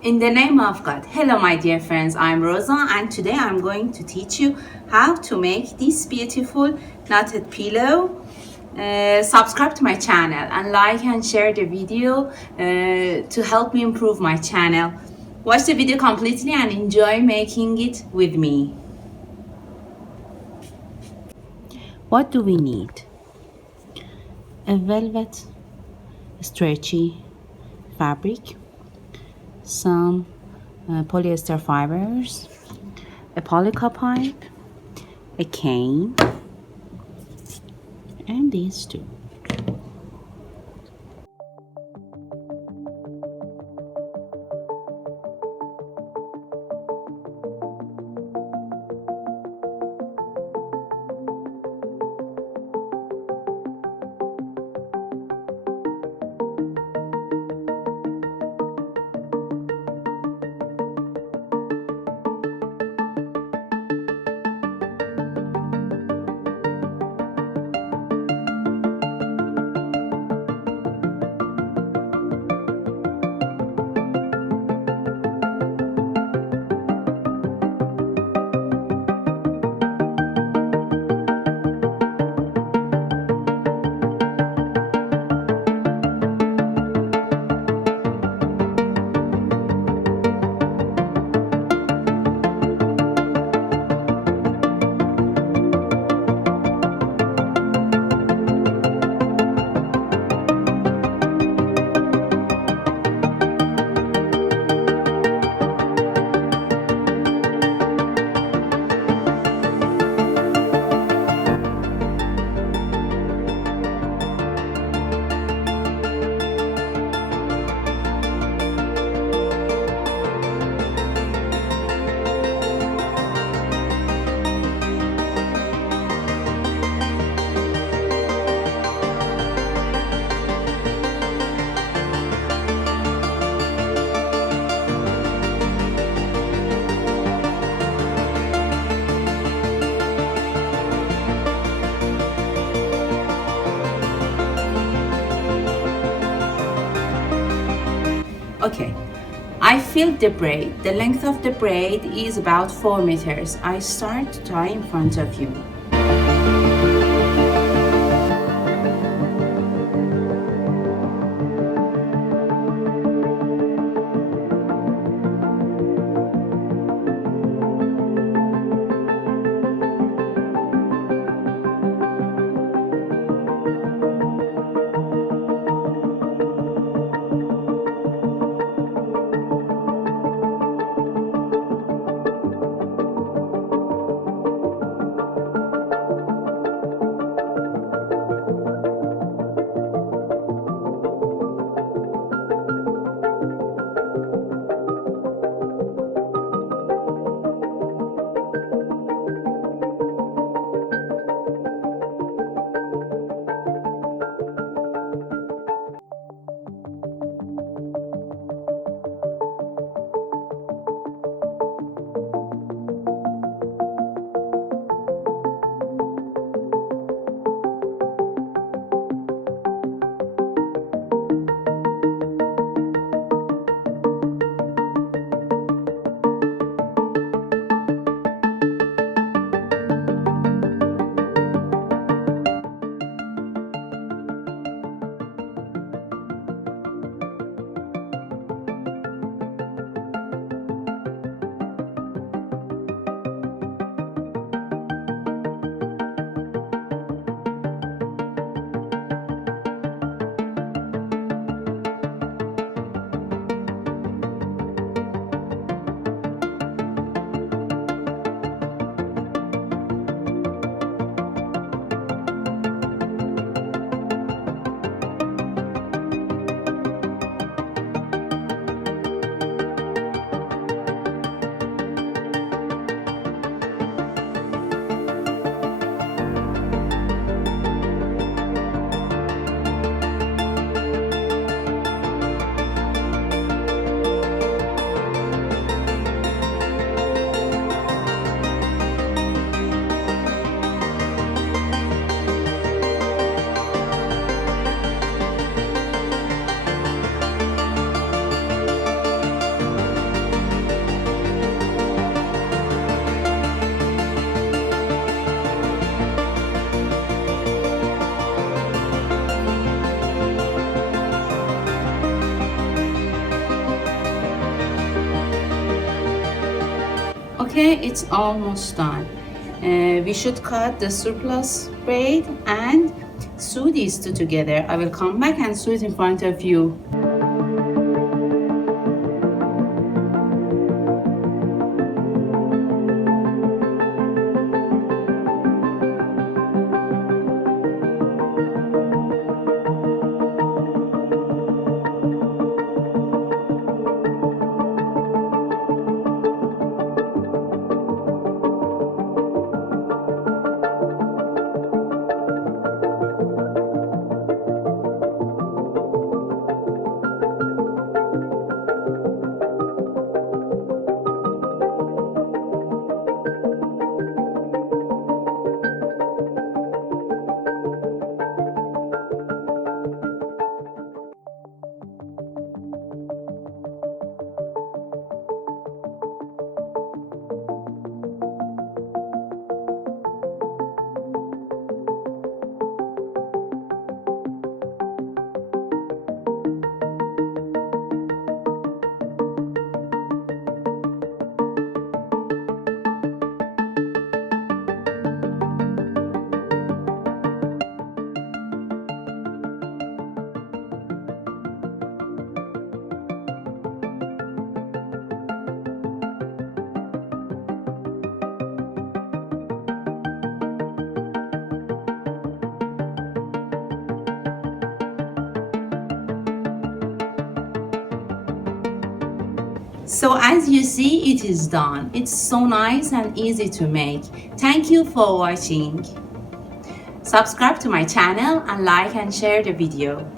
In the name of God. Hello, my dear friends. I'm Rosa, and today I'm going to teach you how to make this beautiful knotted pillow. Subscribe to my channel and like and share the video to help me improve my channel. Watch the video completely and enjoy making it with me. What do we need? A velvet stretchy fabric, some polyester fibers, a polyca pipe, a cane, and these two. Okay, I filled the braid. The length of the braid is about 4 meters. I start to tie in front of you. Okay, it's almost done. We should cut the surplus braid and sew these two together. I will come back and sew it in front of you. So as you see, it is done. It's so nice and easy to make. Thank you for watching. Subscribe to my channel and like and share the video.